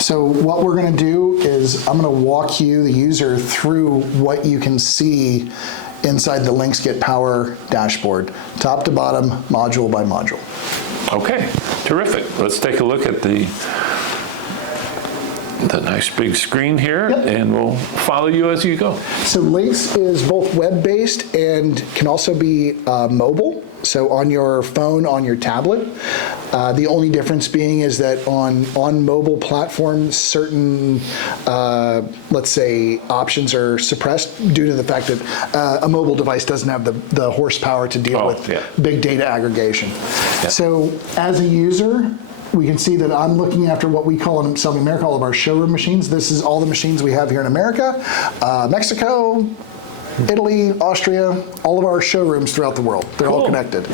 So what we're going to do is I'm going to walk you, the user, through what you can see inside the Lynx GetPower dashboard, top to bottom, module by module. Okay, terrific. Let's take a look at the nice big screen here, yep. And we'll follow you as you go. So Lynx is both web-based and can also be mobile. So on your phone, on your tablet. The only difference being is that on mobile platforms, certain, let's say, options are suppressed due to the fact that a mobile device doesn't have the horsepower to deal with big data aggregation. Yeah. So as a user, we can see that I'm looking after what we call in Southern America, all of our showroom machines. This is all the machines we have here in America, Mexico, Italy, Austria, all of our showrooms throughout the world. They're all connected.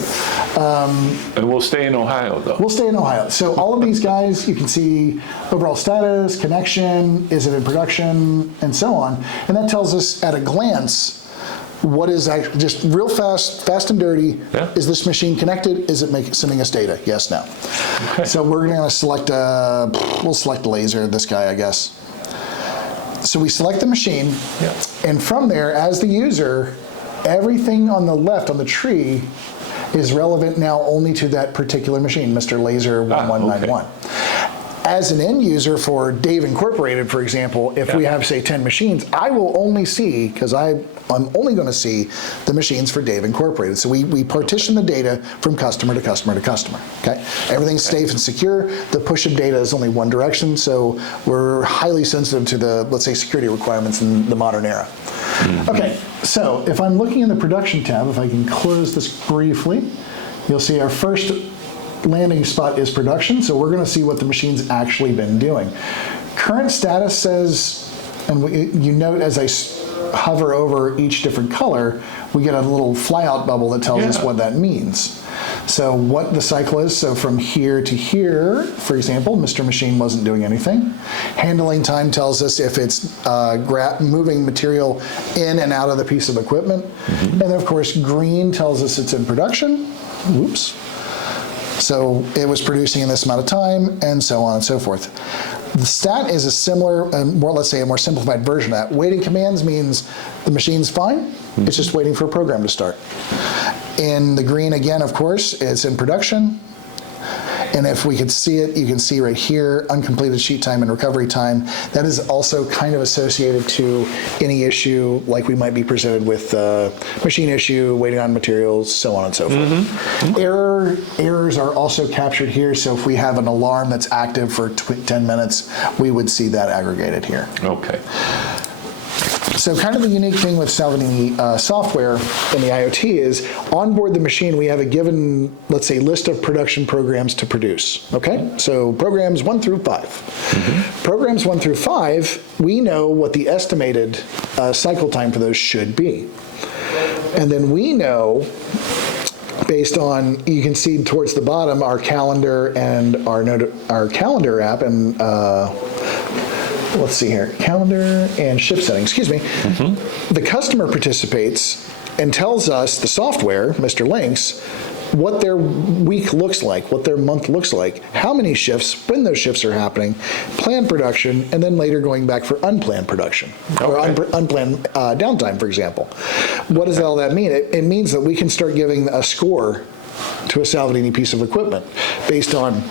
And we'll stay in Ohio, though. We'll stay in Ohio. So all of these guys, you can see overall status, connection, is it in production, and so on. And that tells us at a glance what is actually, just real fast and dirty, is this machine connected? Is it sending us data? Yes, no. Okay. So we're going to select, we'll select laser, this guy, I guess. So we select the machine, and from there, as the user, everything on the left on the tree is relevant now only to that particular machine, Mr. Laser 1191. As an end user for Dave Incorporated, for example, if we have, say, 10 machines, I will only see, because I'm only going to see the machines for Dave Incorporated. So we partition the data from customer to customer to customer. Okay, everything's safe and secure. The push of data is only one direction, so we're highly sensitive to the, let's say, security requirements in the modern era. Okay, so if I'm looking in the production tab, if I can close this briefly, you'll see our first landing spot is production, so we're going to see what the machine's actually been doing. Current status says, and you note as I hover over each different color, we get a little flyout bubble that tells us what that means. So what the cycle is, so from here to here, for example, Mr. Machine wasn't doing anything. Handling time tells us if it's moving material in and out of the piece of equipment. And then of course, green tells us it's in production. Oops. So it was producing in this amount of time, and so on and so forth. The stat is a similar, let's say a more simplified version of that. Waiting commands means the machine's fine, it's just waiting for a program to start. In the green, again, of course, it's in production. And if we could see it, you can see right here, uncompleted sheet time and recovery time. That is also kind of associated to any issue like we might be presented with machine issue, waiting on materials, so on and so forth. Errors are also captured here. So if we have an alarm that's active for 10 minutes, we would see that aggregated here. Okay. So kind of the unique thing with Salvagnini software in the IoT is on board the machine we have a given, let's say, list of production programs to produce, okay? So programs 1 through 5. Programs 1 through 5, we know what the estimated cycle time for those should be. And then we know, based on, you can see towards the bottom, our calendar and our calendar app and let's see here, calendar and shift setting, excuse me. The customer participates and tells us, the software, Mr. Lynx, what their week looks like, what their month looks like, how many shifts, when those shifts are happening, planned production, and then later going back for unplanned production, or unplanned downtime, for example. What does all that mean? It means that we can start giving a score to a Salvagnini piece of equipment based on.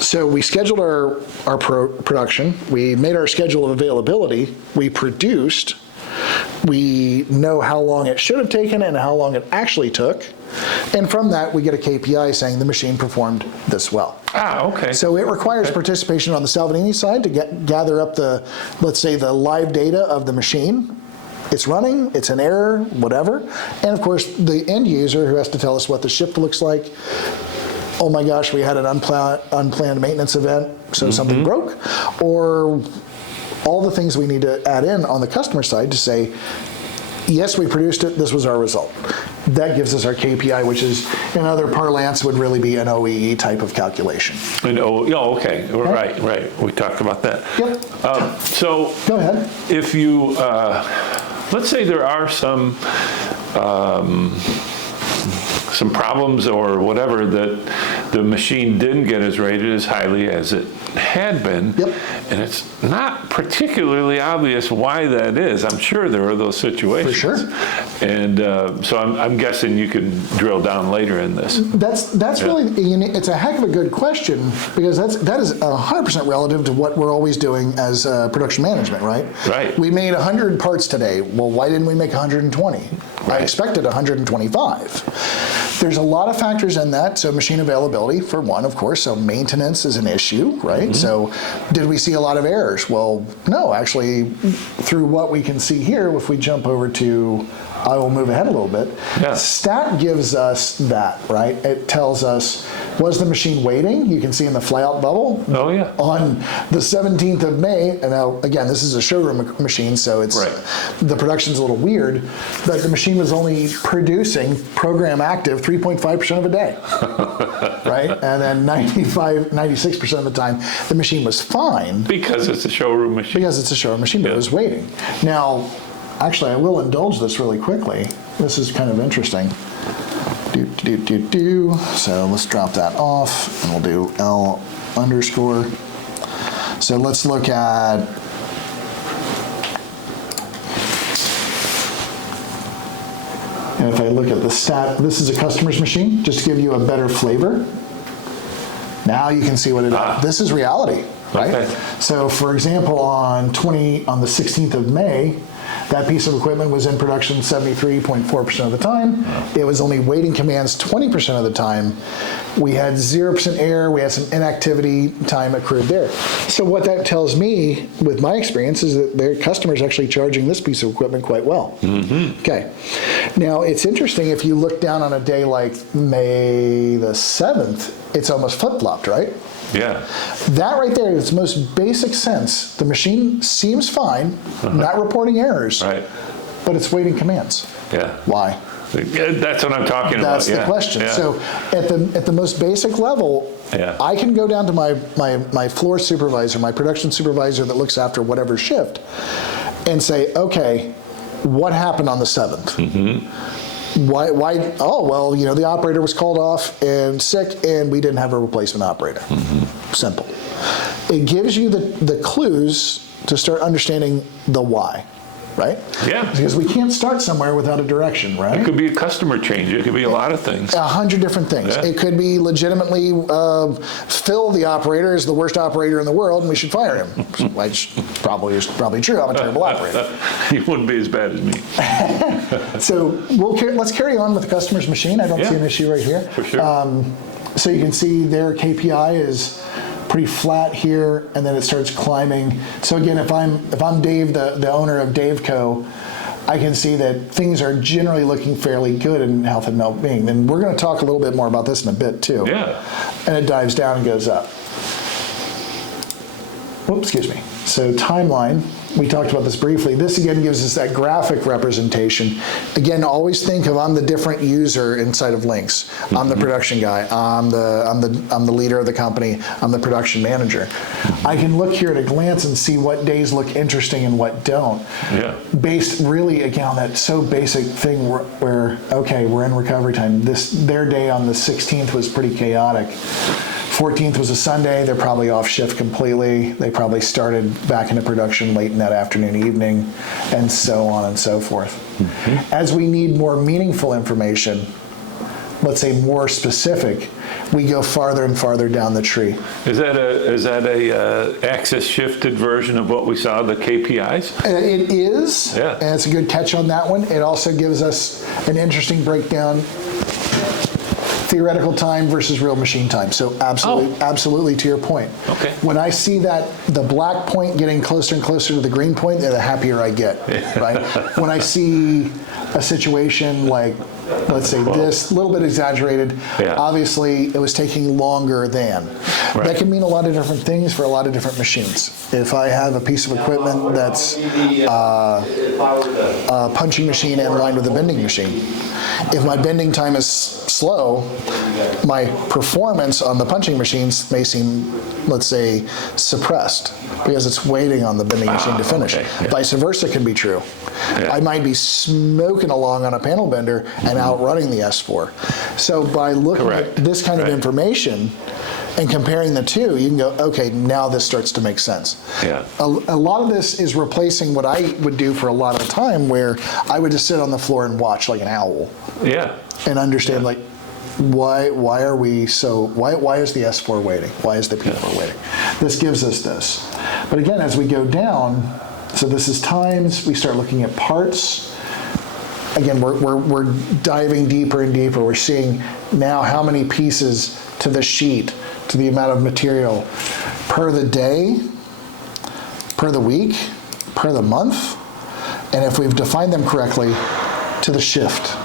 So we scheduled our production, we made our schedule of availability, we produced, we know how long it should have taken and how long it actually took, and from that we get a KPI saying the machine performed this well. Okay. So it requires participation on the Salvagnini side to gather up the, let's say, the live data of the machine. It's running, it's an error, whatever, and of course the end user who has to tell us what the shift looks like. Oh my gosh, we had an unplanned maintenance event, so something broke, or all the things we need to add in on the customer side to say, yes, we produced it, this was our result. That gives us our KPI, which is, in other parlance, would really be an OEE type of calculation. Okay, right, we talked about that. Yep. So, go ahead. If you, let's say there are some some problems or whatever that the machine didn't get as rated as highly as it had been. Yep. And it's not particularly obvious why that is. I'm sure there are those situations. For sure. And so I'm guessing you can drill down later in this. That's really, it's a heck of a good question, because that is 100% relative to what we're always doing as production management, right? Right. We made 100 parts today. Well, why didn't we make 120? I Right. expected 125. There's a lot of factors in that. So machine availability, for one, of course. So maintenance is an issue, right? So did we see a lot of errors? Well, no, actually, through what we can see here, if we jump over to, I will move ahead a little bit. Yeah. Stat gives us that, right? It tells us, was the machine waiting? You can see in the flyout bubble. Oh, yeah. On the 17th of May, and now, again, this is a showroom machine, so it's Right. the production's a little weird, but the machine was only producing program active 3.5% of a day, right? And then 96% of the time, the machine was fine Because it's a showroom machine. because it's a showroom machine, but it was waiting. Now, actually, I will indulge this really quickly. This is kind of interesting. So let's drop that off, and we'll do L underscore. So let's look at, and if I look at the stat, this is a customer's machine, just to give you a better flavor. Now you can see what it is. This is reality, right? Okay. So for example, on the 16th of May, that piece of equipment was in production 73.4% of the time. It was only waiting commands 20% of the time. We had 0% error. We had some inactivity time accrued there. So what that tells me, with my experience, is that their customers actually charging this piece of equipment quite well. Okay. Now, it's interesting, if you look down on a day like May the 7th, it's almost flip-flopped, right? Yeah. That right there, in its most basic sense, the machine seems fine, not reporting errors, Right. but it's waiting commands. Yeah. Why? That's what I'm talking about. That's the question. Yeah. So at the most basic level, Yeah. I can go down to my floor supervisor, my production supervisor that looks after whatever shift, and say, okay, what happened on the 7th? Why? Oh, well, the operator was called off and sick, and we didn't have a replacement operator. Simple. It gives you the clues to start understanding the why, right? Yeah. Because we can't start somewhere without a direction, right? It could be a customer change. It could be a lot of things. 100 different things. Yeah. It could be legitimately Phil, the operator, is the worst operator in the world, and we should fire him. Which probably is true. I'm a terrible operator. You wouldn't be as bad as me. So let's carry on with the customer's machine. I don't see an issue right here. For sure. So you can see their KPI is pretty flat here, and then it starts climbing. So again, if I'm Dave, the owner of Daveco, I can see that things are generally looking fairly good in health and well-being. And we're going to talk a little bit more about this in a bit too. Yeah. And it dives down and goes up. Whoops, excuse me. So timeline, we talked about this briefly. This again gives us that graphic representation. Again, always think of, I'm the different user inside of Lynx. I'm the production guy. I'm the leader of the company. I'm the production manager. I can look here at a glance and see what days look interesting and what don't. Yeah. Based really, again, on that so basic thing where okay, we're in recovery time. Their day on the 16th was pretty chaotic. 14th was a Sunday. They're probably off shift completely. They probably started back into production late in that afternoon, evening, and so on and so forth. As we need more meaningful information, let's say more specific, we go farther and farther down the tree. Is that a axis shifted version of what we saw, the KPIs? It is, Yeah. and it's a good catch on that one. It also gives us an interesting breakdown, theoretical time versus real machine time. So absolutely to your point. Okay. When I see that the black point getting closer and closer to the green point, the happier I get, right? When I see a situation like, let's say this, a little bit exaggerated, obviously it was taking longer than. Right. That can mean a lot of different things for a lot of different machines. If I have a piece of equipment that's a punching machine in line with a bending machine, if my bending time is slow, my performance on the punching machines may seem, let's say, suppressed because it's waiting on the bending machine to finish. Okay, yeah. Vice versa can be true. Yeah. I might be smoking along on a panel bender and outrunning the S4. So by looking Correct. at this kind of Right. information and comparing the two, you can go, okay, now this starts to make sense. Yeah. A lot of this is replacing what I would do for a lot of the time, where I would just sit on the floor and watch like an owl Yeah. and understand like, why are we so, why is the S4 waiting? Why is the P4 waiting? This gives us this. But again, as we go down, so this is times, we start looking at parts. Again, we're diving deeper and deeper. We're seeing now how many pieces to the sheet, to the amount of material per the day, per the week, per the month, and if we've defined them correctly, to the shift.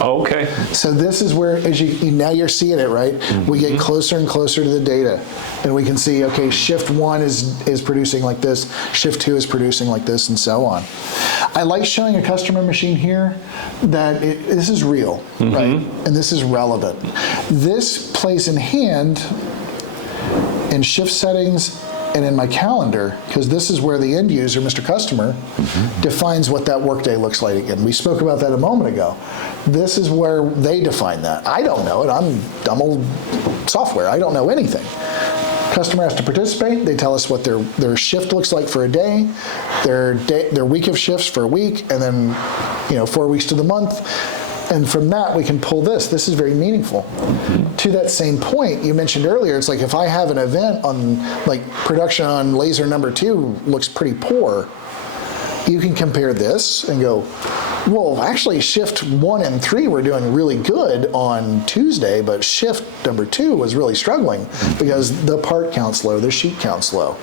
Okay. So this is where, as now you're seeing it, right? We get closer and closer to the data, and we can see, okay, shift 1 is producing like this, shift 2 is producing like this, and so on. I like showing a customer machine here that this is real, right? And this is relevant. This plays in hand in shift settings and in my calendar, because this is where the end user, Mr. Customer, defines what that workday looks like again. We spoke about that a moment ago. This is where they define that. I don't know it. I'm old software. I don't know anything. Customer has to participate. They tell us what their shift looks like for a day, their week of shifts for a week, and then 4 weeks to the month. And from that, we can pull this. This is very meaningful. To that same point, you mentioned earlier, it's like if I have an event on, like production on laser number 2 looks pretty poor, you can compare this and go, well, actually shift 1 and 3 were doing really good on Tuesday, but shift number 2 was really struggling because the part count's low, the sheet count's low.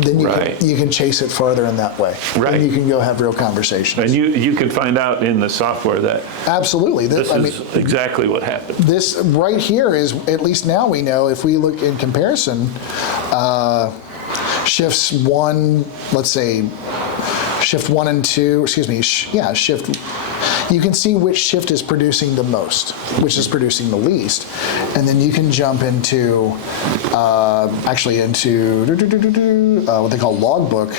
Then you can chase it farther in that way. Right. And you can go have real conversations. And you can find out in the software that absolutely. this is exactly what happened. This right here is, at least now we know, if we look in comparison, shifts 1, let's say, shift 1 and 2, excuse me, shift, you can see which shift is producing the most, which is producing the least. And then you can jump into, what they call Logbook,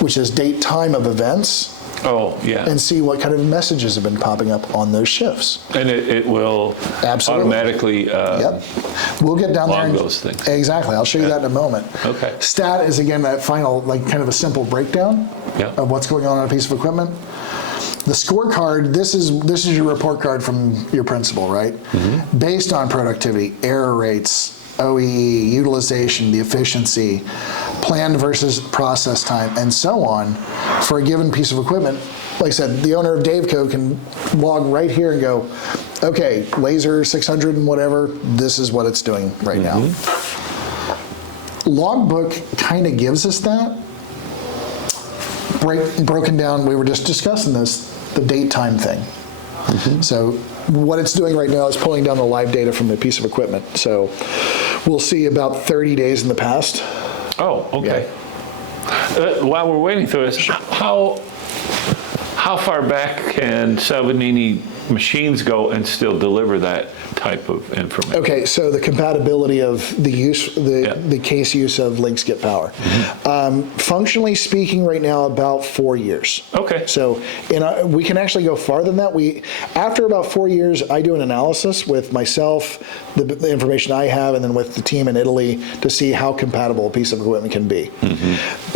which is date, time of events. Oh, yeah. And see what kind of messages have been popping up on those shifts. And it will automatically yep. We'll get down there and those things. Exactly. I'll show you that in a moment. Okay. Stat is, again, that final, like kind of a simple breakdown of what's going on a piece of equipment. The scorecard, this is your report card from your principal, right? Based on productivity, error rates, OEE, utilization, the efficiency, planned versus process time, and so on for a given piece of equipment. Like I said, the owner of Daveco can log right here and go, okay, laser 600 and whatever, this is what it's doing right now. Logbook kind of gives us that. Broken down, we were just discussing this, the date time thing. So what it's doing right now is pulling down the live data from the piece of equipment. So we'll see about 30 days in the past. Oh, okay. While we're waiting for this, how far back can Salvagnini machines go and still deliver that type of information? Okay, so the compatibility of the use, the case use of Lynx GetPower. Functionally speaking, right now about 4 years. Okay. So we can actually go farther than that. After about 4 years, I do an analysis with myself, the information I have, and then with the team in Italy to see how compatible a piece of equipment can be.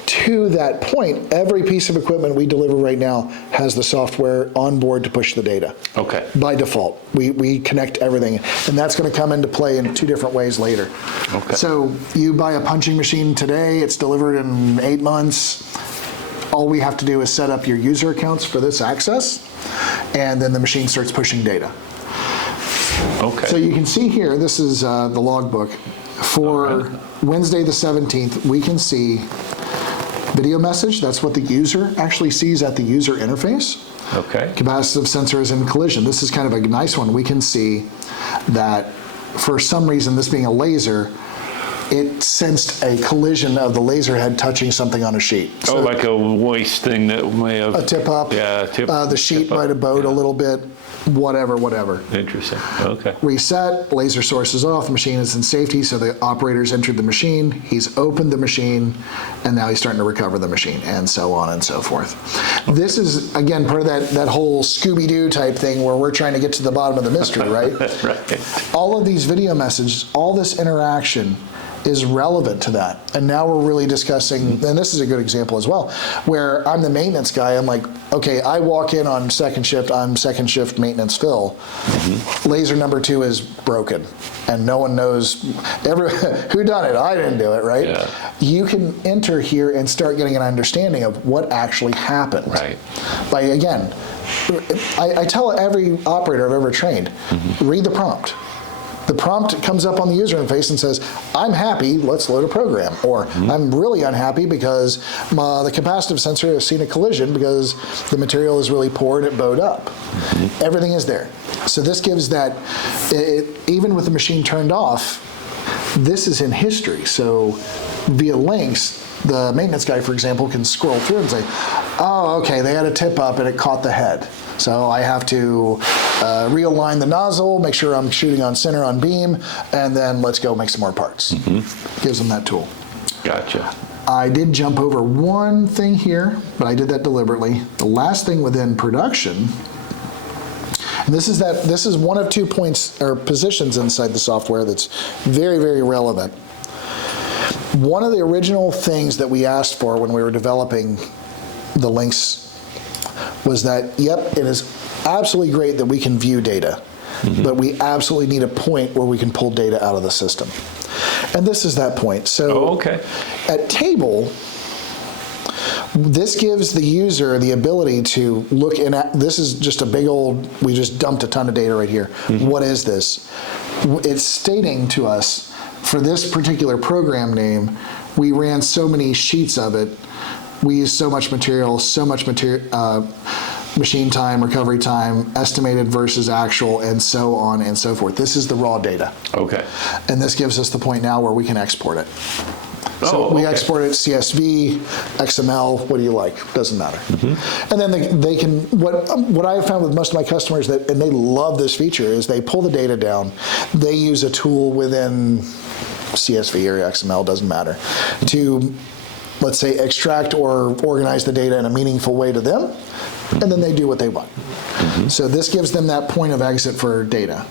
To that point, every piece of equipment we deliver right now has the software on board to push the data. Okay. By default, we connect everything, and that's going to come into play in 2 different ways later. Okay. So you buy a punching machine today, it's delivered in 8 months. All we have to do is set up your user accounts for this access, and then the machine starts pushing data. Okay. So you can see here, this is the logbook. For Wednesday the 17th, we can see video message. That's what the user actually sees at the user interface. Okay. Capacitive sensors and collision. This is kind of a nice one. We can see that for some reason, this being a laser, it sensed a collision of the laser head touching something on a sheet. So like a waste thing that may have... a tip up. Yeah, The sheet might have bowed a little bit. whatever. Interesting. Okay. Reset, laser source is off, the machine is in safety, so the operator's entered the machine, he's opened the machine, and now he's starting to recover the machine, and so on and so forth. This is, again, part of that whole Scooby-Doo type thing where we're trying to get to the bottom of the mystery, right? Right. All of these video messages, all this interaction is relevant to that. And now we're really discussing, and this is a good example as well, where I'm the maintenance guy. I'm like, okay, I walk in on second shift, I'm second shift maintenance Phil. Laser number 2 is broken. And no one knows who done it. I didn't do it, right? Yeah. You can enter here and start getting an understanding of what actually happened. Right. By, again, I tell every operator I've ever trained, read the prompt. The prompt comes up on the user interface and says, I'm happy, let's load a program. Or I'm really unhappy because the capacitive sensor has seen a collision because the material is really poor and it bowed up. Everything is there. So this gives that, even with the machine turned off, this is in history. So via links, the maintenance guy, for example, can scroll through and say, oh, okay, they had a tip up and it caught the head. So I have to realign the nozzle, make sure I'm shooting on center on beam, and then let's go make some more parts. Gives them that tool. Gotcha. I did jump over one thing here, but I did that deliberately. The last thing within production, and this is one of 2 points or positions inside the software that's very, very relevant. One of the original things that we asked for when we were developing the links was that, yep, it is absolutely great that we can view data, but we absolutely need a point where we can pull data out of the system. And this is that point. So at table, this gives the user the ability to look in at, this is just a big old, we just dumped a ton of data right here. What is this? It's stating to us, for this particular program name, we ran so many sheets of it, we used so much material, machine time, recovery time, estimated versus actual, and so on and so forth. This is the raw data. Okay. And this gives us the point now where we can export it. So we export it CSV, XML, what do you like? Doesn't matter. And then they can, what I have found with most of my customers, and they love this feature, is they pull the data down. They use a tool within CSV or XML, doesn't matter, to, let's say, extract or organize the data in a meaningful way to them, and then they do what they want. So this gives them that point of exit for data.